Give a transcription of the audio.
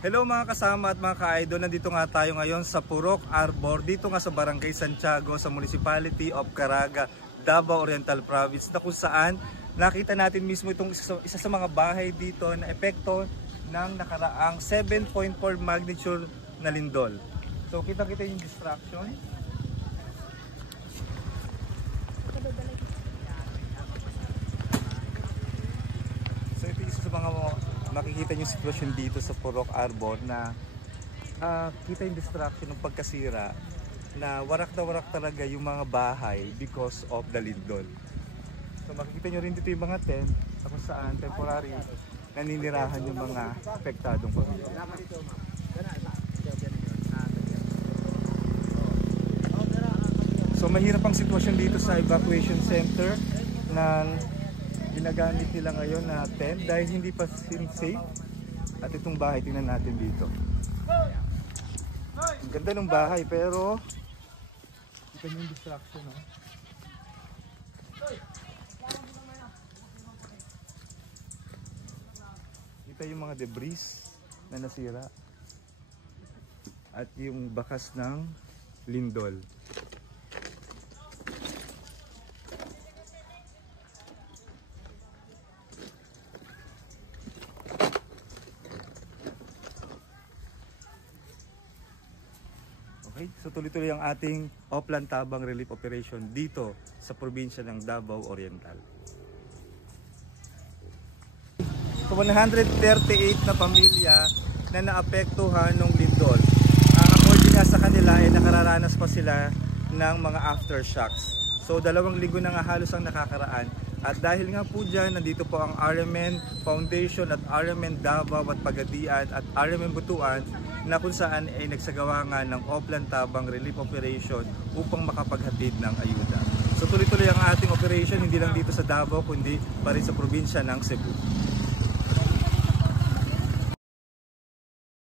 Hello mga kasama at mga ka-idol, nandito nga tayo ngayon sa Purok Arbor, dito nga sa Barangay Santiago sa Municipality of Caraga, Davao Oriental Province, na kung saan nakita natin mismo itong isa sa mga bahay dito na epekto ng nakaraang 7.4 magnitude na lindol. So kita-kita yung distraction. So ito isa sa mga makikita yung sitwasyon dito sa Purok Arbor na kita yung distraction ng pagkasira na warak talaga yung mga bahay because of the lindol. So makikita nyo rin dito yung mga tent kung saan temporary naninirahan yung mga apektadong pamilya. So mahirap ang sitwasyon dito sa evacuation center na ginagamit nila ngayon na tent dahil hindi pa safe. At itong bahay, tingnan natin dito. Ang ganda ng bahay pero kita nyo yung distraction, no? Kita yung mga debris na nasira at yung bakas ng lindol. Okay, so tuloy-tuloy ang ating Oplan Tabang Relief Operation dito sa probinsya ng Davao Oriental. So 138 na pamilya na naapektuhan ng lindol. According nga sa kanila ay nakararanas pa sila ng mga aftershocks. So 2 linggo na nga halos ang nakakaraan. At dahil nga po dyan, nandito po ang RMN Foundation at RMN Davao at Pagadian at RMN Butuan na kung saan ay nagsagawa nga ng Oplan Tabang Relief Operation upang makapaghatid ng ayuda. So tuloy-tuloy ang ating operation hindi lang dito sa Davao kundi pa rin sa probinsya ng Cebu.